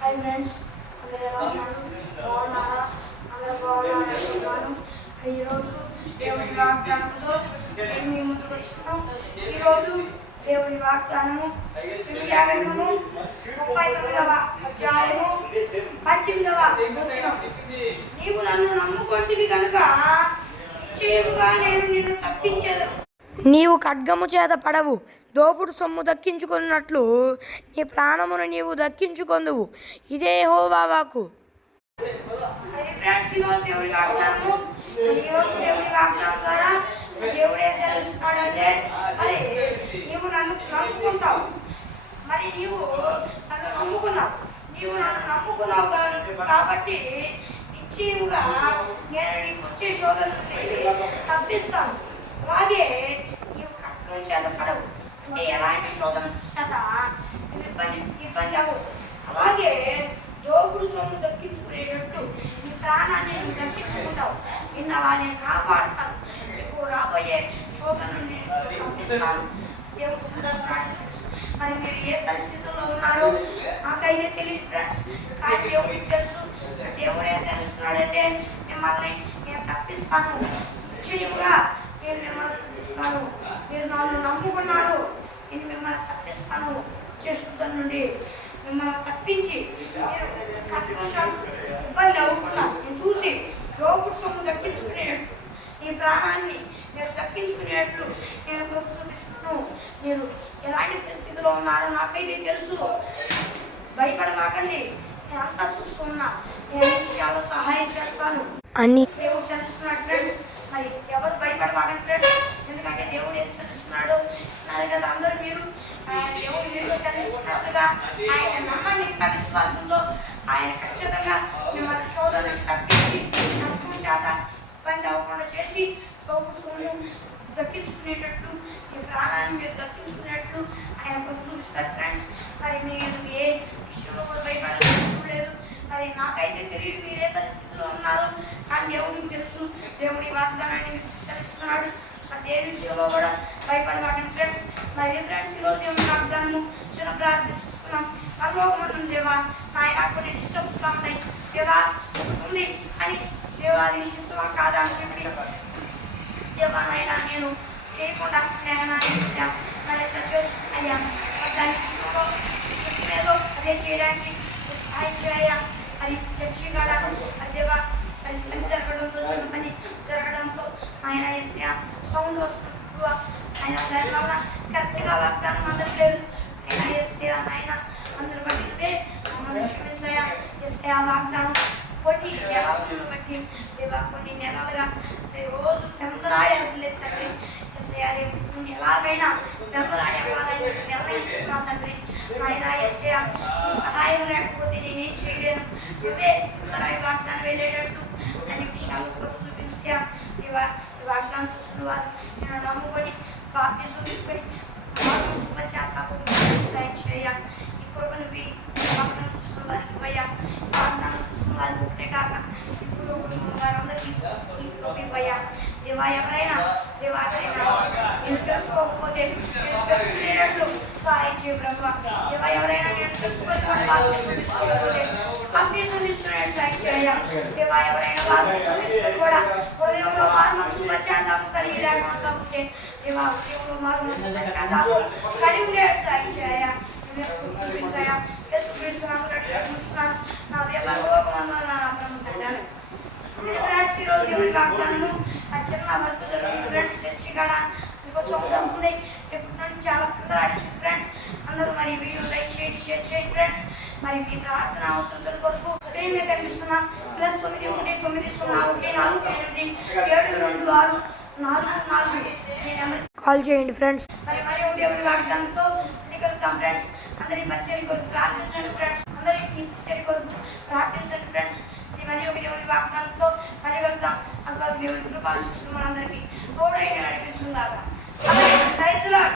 Hi friends, అందరూ ఎలా ఉన్నారు? బాగున్నారా? అందరూ బాగున్నారనుకుంటున్నాను. ఈరోజు దేవుని వాగ్దానంతో నేను మీ ముందుకు వచ్చాను. ఈరోజు దేవుని వాగ్దానము ఇర్మియా గ్రంథము 39వ అధ్యాయము 18వ వచనం. నీవు నన్ను నమ్ముకొంటివి కనుక నిశ్చయముగా నేను నిన్ను తప్పించెదను. నీవు ఖడ్గము చేత పడవు, దోపుడు సొమ్ము దక్కించుకున్నట్లు నీ ప్రాణమును నీవు దక్కించుకొందువు. ఇదే యెహోవా వాక్కు. దేవుడి వాగ్దానము. దేవుడి వాగ్దానం ద్వారా దేవుడు ఏం చేస్తున్నాడంటే, మరి నీవు నన్ను నమ్ముకుంటావు, మరి నీవు నన్ను నమ్ముకున్నావు కాబట్టి నిశ్చయముగా నేను నీకు వచ్చే శోధన తప్పిస్తాను. అలాగే నీవు ఖడ్గం చేత పడవు అంటే ఎలాంటి శోధన చేత ఇబ్బంది అవ్వదు. అలాగే దోపుడు సొమ్ము దక్కించుకునేటట్టు నీ ప్రాణాన్ని నువ్వు దక్కించుకుంటావు. నిన్ను అలా నేను కాపాడుతాను. నీకు రాబోయే శోధనను నేను తప్పిస్తాను. మరి మీరు ఏ పరిస్థితుల్లో ఉన్నారో నాకైతే తెలియదు ఫ్రెండ్స్, కానీ దేవుడికి తెలుసు. దేవుడు ఏం తెలుస్తున్నాడంటే, మిమ్మల్ని నేను తప్పిస్తాను, నిశ్చయముగా నేను మిమ్మల్ని తప్పిస్తాను. మీరు నన్ను నమ్ముకున్నారు, నేను మిమ్మల్ని తప్పిస్తాను. శుద్ధం నుండి మిమ్మల్ని తప్పించి మీరు ఇబ్బంది అవ్వకుండా నేను చూసి దోపుడు సొమ్ము దక్కించుకునేటట్టు ఈ ప్రాణాన్ని మీరు దక్కించుకునేటట్లు నేను చూపిస్తాను. మీరు ఎలాంటి పరిస్థితిలో ఉన్నారో నాకైతే తెలుసు. భయపడమాకండి, నేను అంతా చూస్తున్నా. నేను అన్ని విషయాల్లో సహాయం చేస్తాను అని దేవుడు తెలుస్తున్నాడు ఫ్రెండ్స్. మరి ఎవరు భయపడమాకండి ఫ్రెండ్స్, ఎందుకంటే దేవుడు ఏం తెలుస్తున్నాడు అన్నారు కదా. అందరూ మీరు దేవుడు మీరు చదివిస్తున్నట్టుగా ఆయన నమ్మండి. విశ్వాసంతో ఆయన ఖచ్చితంగా మిమ్మల్ని శోధన తప్పించి తప్పు చేత ఇబ్బంది అవ్వకుండా చేసి దక్కించుకునేటట్టు ఈ ప్రాణాన్ని మీరు దక్కించుకునేటట్టు ఆయన కొంచెం చూపిస్తారు ఫ్రెండ్స్. మరి మీరు ఏ విషయంలో కూడా భయపడలేదు. మరి నాకైతే తెలియదు మీరే పరిస్థితిలో ఉన్నారు, కానీ దేవుడికి తెలుసు. దేవుడి వాగ్దానాన్ని తెలుస్తున్నాడు. మరి దేని విషయంలో కూడా భయపడవాకండి ఫ్రెండ్స్. మరి ఫ్రెండ్స్, ఈరోజు దేవుడి వాగ్దానము చిన్న ప్రార్థన చూస్తున్నాం. పరలోకమందున దేవా, నాయన కొన్ని డిస్టర్బ్స్ ఉన్నాయి దేవా, ఉంది అని దేవా అది చిత్తమా కాదా అని చెప్పి దేవా నాయన నేను చేయకుండా మరి ఎంత చేస్తున్నాయ్యా, దాని చెప్పినదో అదే చేయడానికి సహాయం చేయ. అది చర్చి కాడ అది దేవా పని జరగడంతో చిన్న పని జరగడంతో ఆయన వేసే సౌండ్ వస్తుంది. ఆయన దానివల్ల కరెక్ట్గా వాగ్దానం అందట్లేదు. ఆయన వేస్తే ఆయన అందరు బట్టి క్షమించాయా. వేస్తే ఆ వాగ్దానం కొన్ని నెలలను బట్టి దేవా కొన్ని నెలలుగా రోజు పెందలాడే వదిలేదు తండ్రి. రేపు ఎలాగైనా పెందలాడే వాళ్ళని నిర్ణయించుకున్నా తండ్రి. ఆయన వేస్తే ఈ సహాయం లేకపోతే నేనేం చేయలేను. నువ్వే పెందలాడే వాగ్దానం వెళ్ళేటట్టు అన్ని విషయాలు కూడా చూపించా. ఈ వాగ్దానం చూసిన వారు నేను నమ్ముకొని బాప్తిజం తీసుకొని సహాయం చేయ. ఈ కృపను వాగ్దానం చూస్తున్న వారికి ఇవ్వయా. వాగ్దానం చూస్తున్న వారికి ఒకటే కాక ఇప్పుడు వారందరికీ ఈ కృప ఇవ్వయా. దేవా ఎవరైనా నేను తెలుసుకోకపోతే నేను తెలుసుకునేటట్లు సహాయం చేయ ప్రభు. దేవా ఎవరైనా నేను తెలుసుకోకపోతే బాప్తిజం తీసుకునేట్టు సహాయం చేయ. దేవా ఎవరైనా బాప్తిజం తీసుకొని కూడా హృదయంలో మారుమనసు పశ్చాత్తాపం కలిగి లేకుండా ఉంటే దేవా హృదయంలో మారుమనసు పశ్చాత్తాపం కలిగి ఉండేట్టు సహాయం చేయ. చూపించాయా. నా ఈరోజు దేవుడి వాగ్దానము చిన్న వర్క్ జరుగుతుంది ఫ్రెండ్స్. చర్చి కాడ ఇంకో సౌండ్ వస్తుంది. రేపు నుండి చాలా ఫ్రెండ్స్ అందరూ మరి వీడియో లైక్ చేయండి, షేర్ చేయండి ఫ్రెండ్స్. మరి మీ ప్రార్థన అవసరం కొరకు స్క్రీన్ మీద కనిపిస్తున్నా +91 కాల్ చేయండి ఫ్రెండ్స్. మరి దేవుడి వాగ్దానంతో కలుగుతాం ఫ్రెండ్స్. అందరి పరిచయం కొరకు ప్రార్థించండి ఫ్రెండ్స్. అందరి పరిచయం కొరకు ప్రార్థించండి ఫ్రెండ్స్. మరి ఒక దేవుడి వాగ్దానంతో కలుగుతాం. అంతవరకు దేవుడి కృపా మనందరికీ తోడైన నడిపించుగాక.